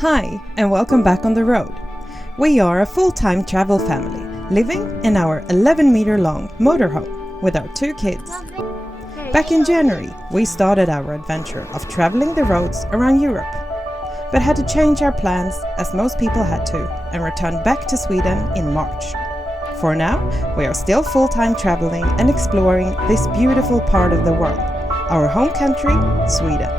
Hi, and welcome back on the road. We are a full-time travel family, living in our 11-meter-long motorhome with our 2 kids. Back in January, we started our adventure of traveling the roads around Europe, but had to change our plans as most people had to and returned back to Sweden in March. For now, we are still full-time traveling and exploring this beautiful part of the world, our home country, Sweden.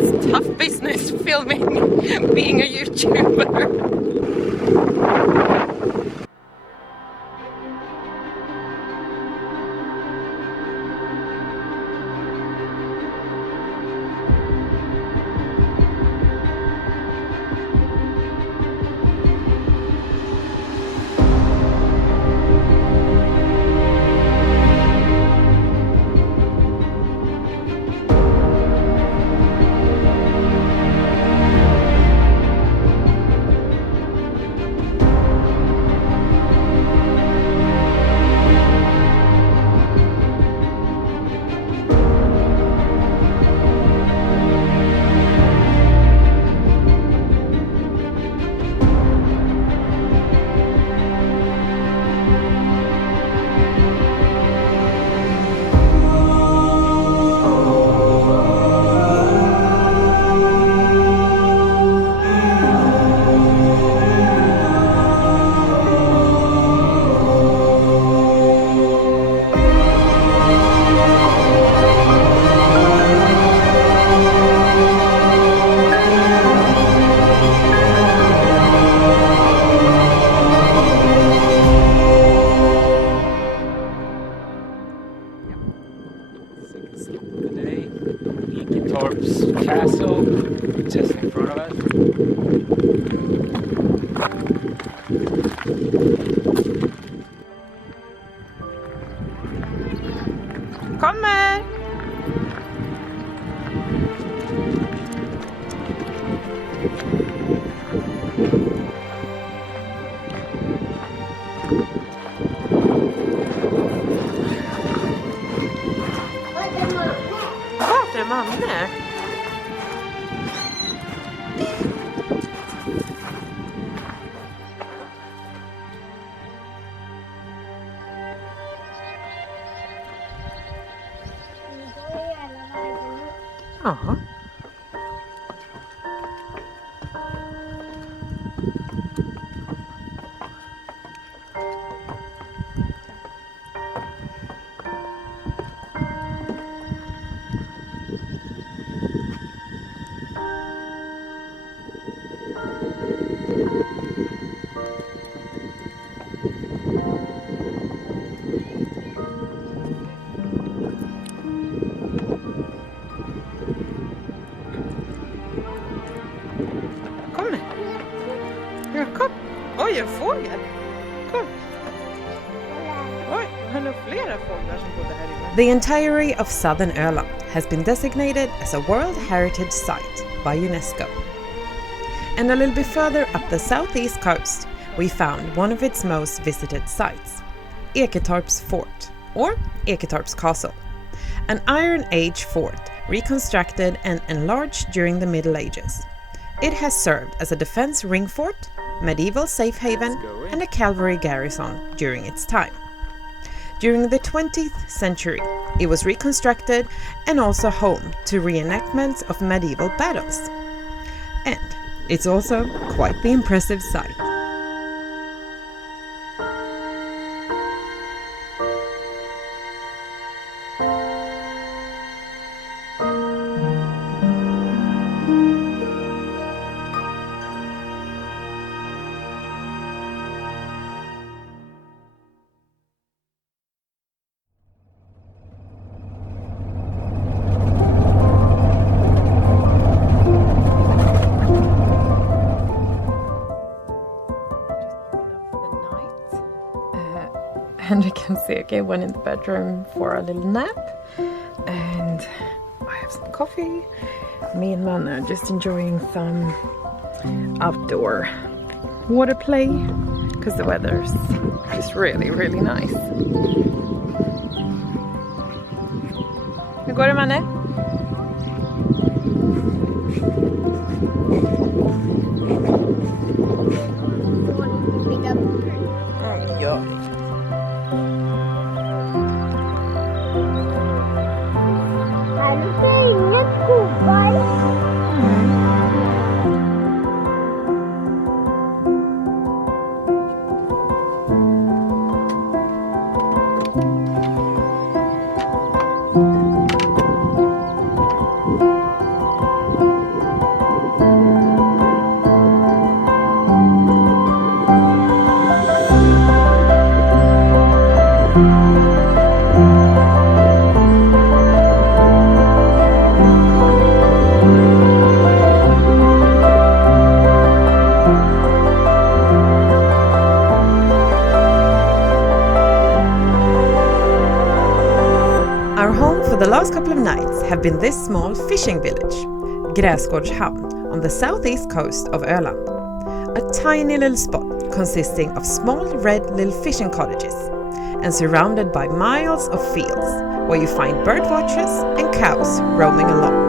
It's tough business filming, being a YouTuber. Ekeborgs castle just in front of us. Kommer! Vart är Manne? Jaha. Kom. Oj, en fågel. Kom. Oj, han har flera fåglar som bodde här inne. The entirety of southern Öland has been designated as a World Heritage Site by UNESCO. And a little bit further up the southeast coast, we found one of its most visited sites, Ekeborgs Fort, or Ekeborgs Castle, an Iron Age fort reconstructed and enlarged during the Middle Ages. It has served as a defense ring fort, medieval safe haven, and a cavalry garrison during its time. During the 20th century, it was reconstructed and also home to reenactments of medieval battles. And it's also quite the impressive sight. Henrik and Zeke went in the bedroom for a little nap, and I have some coffee. Me and Manne are just enjoying some outdoor water play because the weather's just really, really nice. Hur går det, Manne? Ja. The last couple of nights have been this small fishing village, Ekeborgs Fort, on the southeast coast of Öland. A tiny little spot consisting of small red little fishing cottages and surrounded by miles of fields where you find bird watchers and cows roaming along.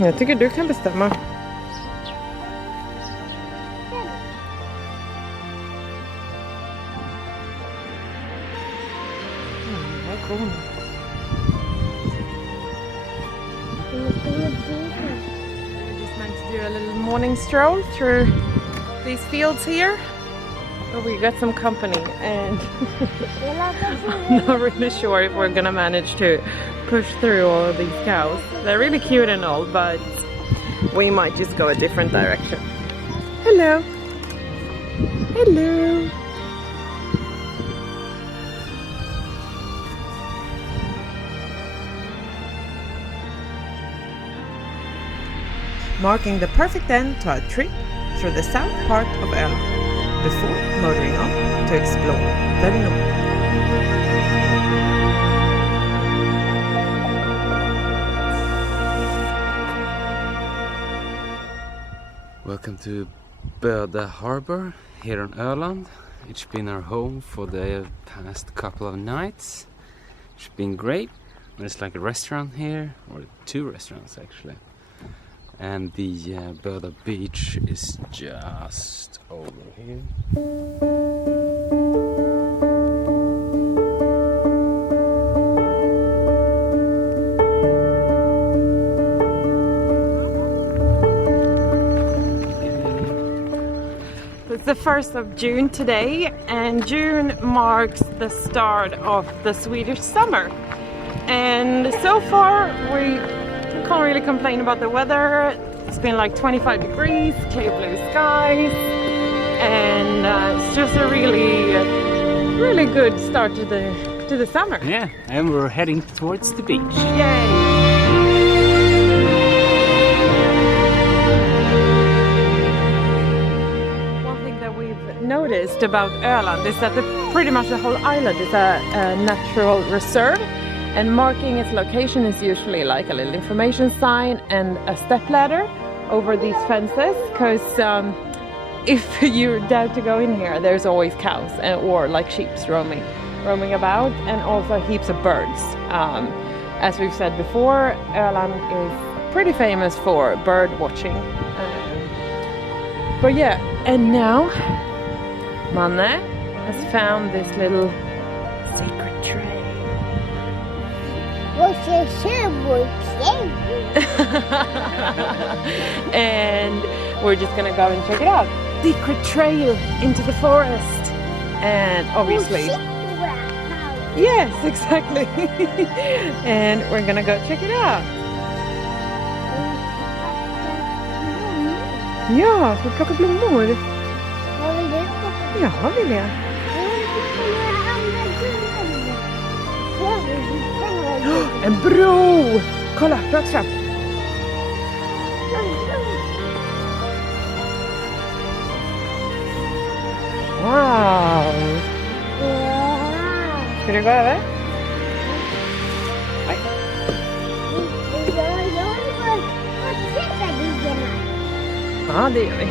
Jag tycker du kan bestämma. Vad cool. We just meant to do a little morning stroll through these fields here. But we got some company and I'm not really sure if we're gonna manage to push through all of these cows. They're really cute and all, but we might just go a different direction. Hello! Hello! Marking the perfect end to our trip through the south part of Öland, before motoring on to explore the north. Welcome to Böda Harbour here on Öland. It's been our home for the past couple of nights. It's been great. There's like a restaurant here, or two restaurants actually. And the Böda beach is just over here. It's the 1st of June today, and June marks the start of the Swedish summer. And so far we can't really complain about the weather. It's been like 25 degrees, clear blue skies, and it's just a really good start to the summer. Yeah, and we're heading towards the beach. Yay! Noticed about Öland is that pretty much the whole island is a natural reserve, and marking its location is usually like a little information sign and a step ladder over these fences, because if you dare to go in here, there's always cows or like sheep roaming about, and also heaps of birds. As we've said before, Öland is pretty famous for bird watching. But yeah, and now Manne has found this little secret tray. What's a secret tray? And we're just gonna go and check it out. Secret trail into the forest. And obviously, yes, exactly. And we're gonna go check it out. Ja, ska vi plocka blommor? Vad vill du? Ja, vill jag. En bro! Kolla, rakt fram. Wow! Ska du gå över? Nej. Ja, det gör vi.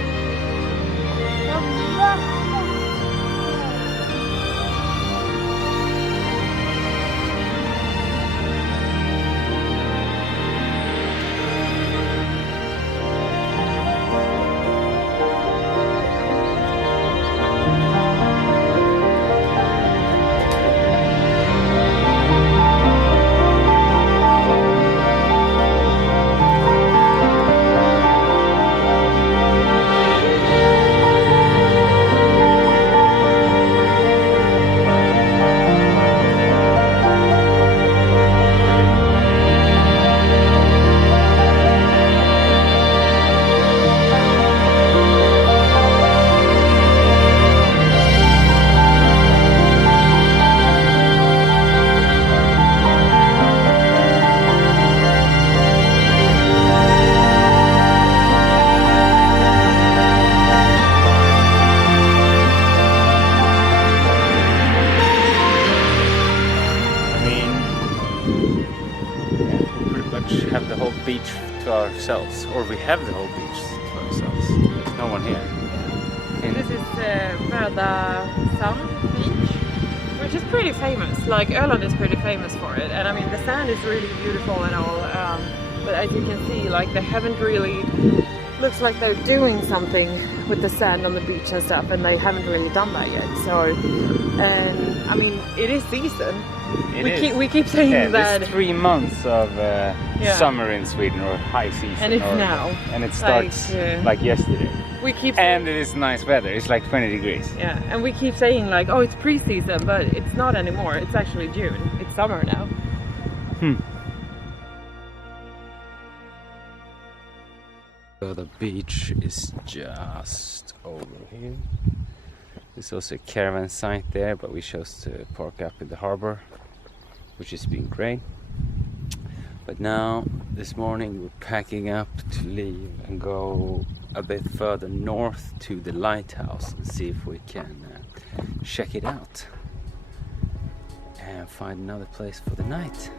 Have the whole beach to ourselves, or we have the whole beach to ourselves. There's no one here. This is Böda Sand beach, which is pretty famous. Like Öland is pretty famous for it, and I mean the sand is really beautiful and all. But as you can see, like they haven't really. Looks like they're doing something with the sand on the beach and stuff, and they haven't really done that yet. So, and I mean, it is season. We keep saying that. There's 3 months of summer in Sweden, or high season, and it's now, and it starts like yesterday. We keep and it is nice weather. It's like 20 degrees. Yeah, and we keep saying like, oh, it's pre-season, but it's not anymore. It's actually June. It's summer now. So the beach is just over here. There's also a caravan site there, but we chose to park up in the harbor, which has been great. But now, this morning, we're packing up to leave and go a bit further north to the lighthouse and see if we can check it out and find another place for the night.